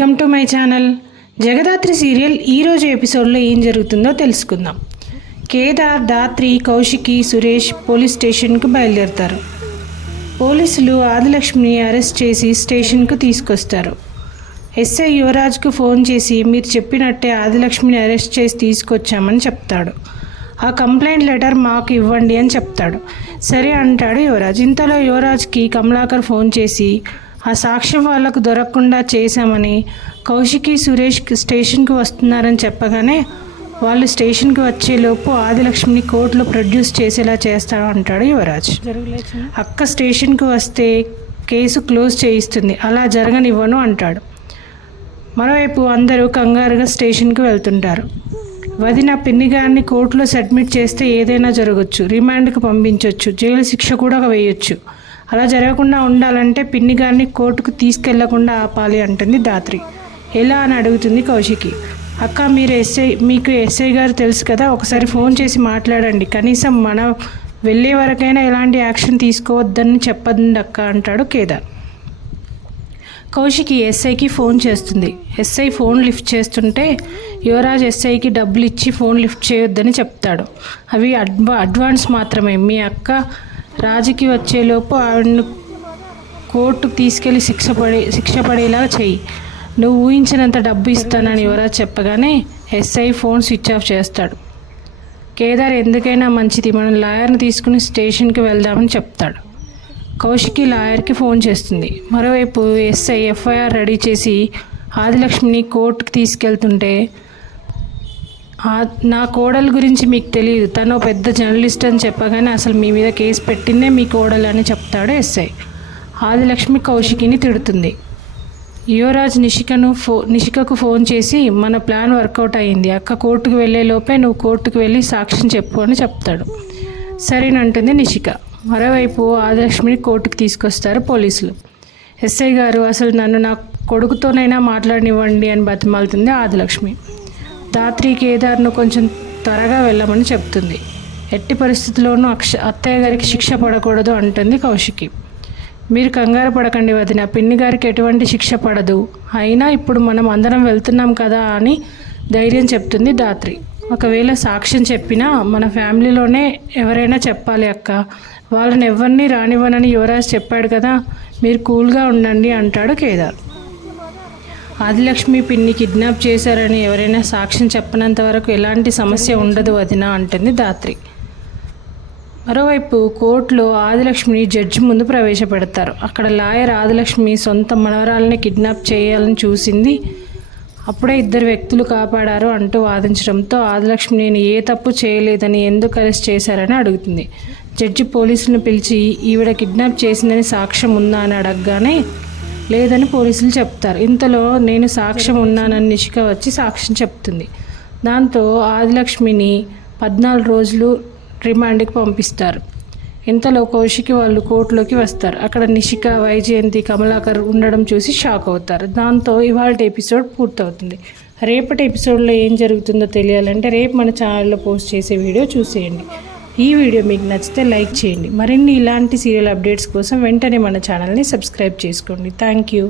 Welcome to my channel. Jagadhatri serial ఈరోజు ఎపిసోడ్లో ఏం జరుగుతుందో తెలుసుకుందాం. కేదార్, దాత్రి, కౌశికి, సురేష్ పోలీస్ స్టేషన్కు బయలుదేరుతారు. పోలీసులు ఆదిలక్ష్మిని అరెస్ట్ చేసి స్టేషన్కు తీసుకొస్తారు. ఎస్ఐ యువరాజ్కు ఫోన్ చేసి మీరు చెప్పినట్టే ఆదిలక్ష్మిని అరెస్ట్ చేసి తీసుకొచ్చామని చెప్తాడు. ఆ కంప్లైంట్ లెటర్ మాకు ఇవ్వండి అని చెప్తాడు. సరే అంటాడు యువరాజ్. ఇంతలో యువరాజ్కి కమలాకర్ ఫోన్ చేసి ఆ సాక్ష్యం వాళ్ళకు దొరకకుండా చేశామని, కౌశికి, సురేష్ స్టేషన్కి వస్తున్నారని చెప్పగానే వాళ్ళు స్టేషన్కి వచ్చేలోపు ఆదిలక్ష్మిని కోర్టులో ప్రొడ్యూస్ చేసేలా చేస్తాడు అంటాడు యువరాజ్. అక్క స్టేషన్కి వస్తే కేసు క్లోజ్ చేయిస్తుంది, అలా జరగనివ్వను అంటాడు. మరోవైపు అందరూ కంగారుగా స్టేషన్కి వెళ్తుంటారు. వదిన పిన్ని గారిని కోర్టులో సబ్మిట్ చేస్తే ఏదైనా జరగచ్చు, రిమాండ్కి పంపించవచ్చు, జైలు శిక్ష కూడా వేయొచ్చు. అలా జరగకుండా ఉండాలంటే పిన్ని గారిని కోర్టుకు తీసుకెళ్లకుండా ఆపాలి అంటుంది దాత్రి. ఎలా అని అడుగుతుంది కౌశికి. అక్క మీకు ఎస్ఐ గారు తెలుసు కదా, ఒకసారి ఫోన్ చేసి మాట్లాడండి, కనీసం మన వెళ్ళే వరకైనా ఎలాంటి యాక్షన్ తీసుకోవద్దని చెప్పదండి అక్క అంటాడు కేదార్. కౌశికి ఎస్ఐకి ఫోన్ చేస్తుంది. ఎస్ఐ ఫోన్ లిఫ్ట్ చేస్తుంటే యువరాజ్ ఎస్ఐకి డబ్బులు ఇచ్చి ఫోన్ లిఫ్ట్ చేయొద్దని చెప్తాడు. అవి అడ్వాన్స్ మాత్రమే, మీ అక్క రాజుకి వచ్చేలోపు ఆవిడను కోర్టుకు తీసుకెళ్ళి శిక్ష పడేలా చెయ్యి, నువ్వు ఊహించినంత డబ్బు ఇస్తానని యువరాజ్ చెప్పగానే ఎస్ఐ ఫోన్ స్విచ్ ఆఫ్ చేస్తాడు. కేదార్ ఎందుకైనా మంచిది, మనం లాయర్ని తీసుకుని స్టేషన్కి వెళ్దామని చెప్తాడు. కౌశికి లాయర్కి ఫోన్ చేస్తుంది. మరోవైపు ఎస్ఐ ఎఫ్ఐఆర్ రెడీ చేసి ఆదిలక్ష్మిని కోర్టుకు తీసుకెళ్తుంటే, నా కోడల గురించి మీకు తెలియదు, తను పెద్ద జర్నలిస్ట్ అని చెప్పగానే అసలు మీ మీద కేసు పెట్టిందే మీ కోడలు అని చెప్తాడు ఎస్ఐ. ఆదిలక్ష్మి కౌశికిని తిడుతుంది. యువరాజ్ నిషికకు ఫోన్ చేసి మన ప్లాన్ వర్కౌట్ అయ్యింది, అక్క కోర్టుకు వెళ్ళే లోపే నువ్వు కోర్టుకు వెళ్ళి సాక్ష్యం చెప్పు అని చెప్తాడు. సరేనంటుంది నిషిక. మరోవైపు ఆదిలక్ష్మిని కోర్టుకు తీసుకొస్తారు పోలీసులు. ఎస్ఐ గారు అసలు నన్ను నా కొడుకుతోనైనా మాట్లాడనివ్వండి అని బతిమాలుతుంది ఆదిలక్ష్మి. దాత్రి కేదార్ను కొంచెం త్వరగా వెళ్ళమని చెప్తుంది. ఎట్టి పరిస్థితుల్లోనూ అత్తయ్య గారికి శిక్ష పడకూడదు అంటుంది కౌశికి. మీరు కంగారు పడకండి వదిన, పిన్ని గారికి ఎటువంటి శిక్ష పడదు, అయినా ఇప్పుడు మనం అందరం వెళ్తున్నాం కదా అని ధైర్యం చెప్తుంది దాత్రి. ఒకవేళ సాక్ష్యం చెప్పినా మన ఫ్యామిలీలోనే ఎవరైనా చెప్పాలి అక్క, వాళ్ళని ఎవరిని రానివ్వనని యువరాజ్ చెప్పాడు కదా, మీరు కూల్గా ఉండండి అంటాడు కేదార్. ఆదిలక్ష్మి పిన్ని కిడ్నాప్ చేశారని ఎవరైనా సాక్ష్యం చెప్పనంత వరకు ఎలాంటి సమస్య ఉండదు వదిన అంటుంది దాత్రి. మరోవైపు కోర్టులో ఆదిలక్ష్మిని జడ్జి ముందు ప్రవేశపెడతారు. అక్కడ లాయర్ ఆదిలక్ష్మి సొంత మనవరాలని కిడ్నాప్ చేయాలని చూసింది, అప్పుడే ఇద్దరు వ్యక్తులు కాపాడారు అంటూ వాదించడంతో ఆదిలక్ష్మి నేను ఏ తప్పు చేయలేదని ఎందుకు అరెస్ట్ చేశారని అడుగుతుంది. జడ్జి పోలీసులను పిలిచి ఈవిడ కిడ్నాప్ చేసిందని సాక్ష్యం ఉందా అని అడగగానే లేదని పోలీసులు చెప్తారు. ఇంతలో నేను సాక్ష్యం ఉన్నానని నిషిక వచ్చి సాక్ష్యం చెప్తుంది. దాంతో ఆదిలక్ష్మిని 14 రోజులు రిమాండ్కి పంపిస్తారు. ఇంతలో కౌశికి వాళ్ళు కోర్టులోకి వస్తారు. అక్కడ నిషిక, వైజయంతి, కమలాకర్ ఉండడం చూసి షాక్ అవుతారు. దాంతో ఇవాళ ఎపిసోడ్ పూర్తవుతుంది. రేపటి ఎపిసోడ్లో ఏం జరుగుతుందో తెలియాలంటే రేపు మన ఛానల్లో పోస్ట్ చేసే వీడియో చూసేయండి. ఈ వీడియో మీకు నచ్చితే లైక్ చేయండి. మరిన్ని ఇలాంటి సీరియల్ అప్డేట్స్ కోసం వెంటనే మన ఛానల్ని సబ్స్క్రైబ్ చేసుకోండి. Thank you.